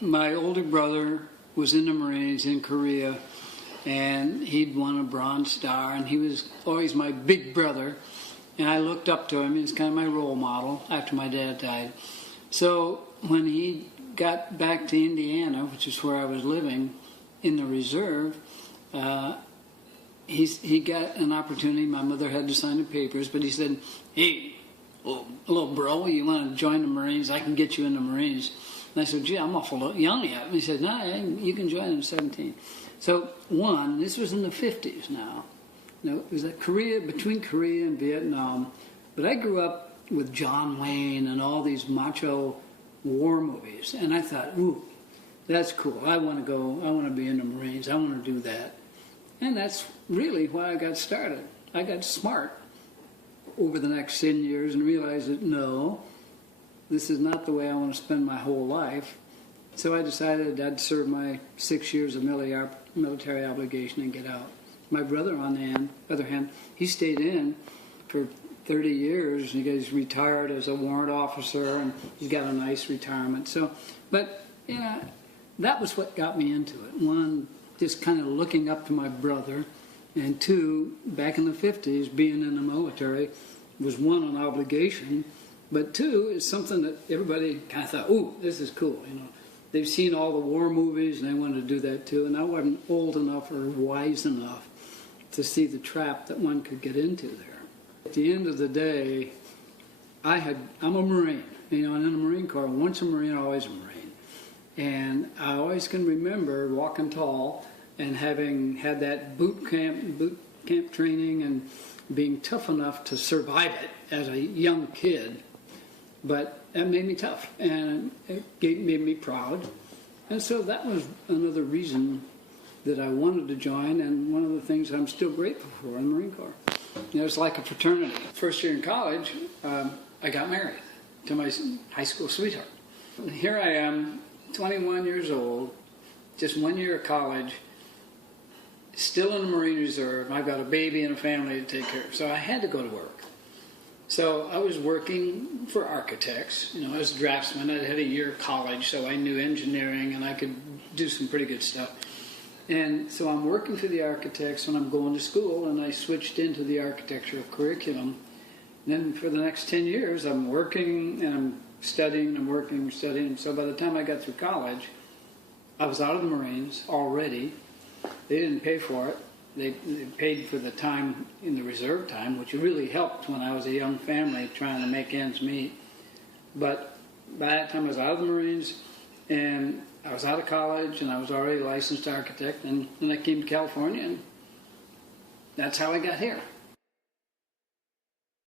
my older brother was in the Marines in Korea, and he'd won a Bronze Star, and he was always my big brother, and I looked up to him. He was kind of my role model after my dad died. So when he got back to Indiana, which is where I was living, in the reserve, he got an opportunity. My mother had to sign the papers, but he said, "Hey, little bro, you want to join the Marines? I can get you in the Marines." And I said, "Gee, I'm awful young yet." And he said, "No, you can join in 17. So this was in the 50s now. It was between Korea and Vietnam. But I grew up with John Wayne and all these macho war movies. And I thought, ooh, that's cool. I want to go. I want to be in the Marines. I want to do that. And that's really why I got started. I got smart over the next 10 years and realized that, no, this is not the way I want to spend my whole life. So I decided I'd serve my 6 years of military obligation and get out. My brother, on the other hand, he stayed in for 30 years. He's retired as a warrant officer, and he's got a nice retirement. But that was what got me into it. One, just kind of looking up to my brother, and two, back in the 50s, being in the military was, one, an obligation, but two, it's something that everybody kind of thought, ooh, this is cool. They've seen all the war movies, and they wanted to do that too, and I wasn't old enough or wise enough to see the trap that one could get into there. At the end of the day, I'm a Marine, and in the Marine Corps, once a Marine, always a Marine. And I always can remember walking tall and having had that boot camp training and being tough enough to survive it as a young kid. But that made me tough, and it made me proud. And so that was another reason that I wanted to join, and one of the things I'm still grateful for in the Marine Corps. It's like a fraternity. First year in college, I got married to my high school sweetheart. And here I am, 21 years old, just 1 year of college, still in the Marine Reserve. I've got a baby and a family to take care of, so I had to go to work. So I was working for architects, as a draftsman. I had a year of college, so I knew engineering and I could do some pretty good stuff. And so I'm working for the architects when I'm going to school, and I switched into the architectural curriculum. And then for the next 10 years, I'm working and I'm studying, I'm working, I'm studying. So by the time I got through college, I was out of the Marines already. They didn't pay for it. They paid for the time in the reserve time, which really helped when I was a young family trying to make ends meet. But by that time I was out of the Marines, and I was out of college, and I was already a licensed architect, and then I came to California, and that's how I got here.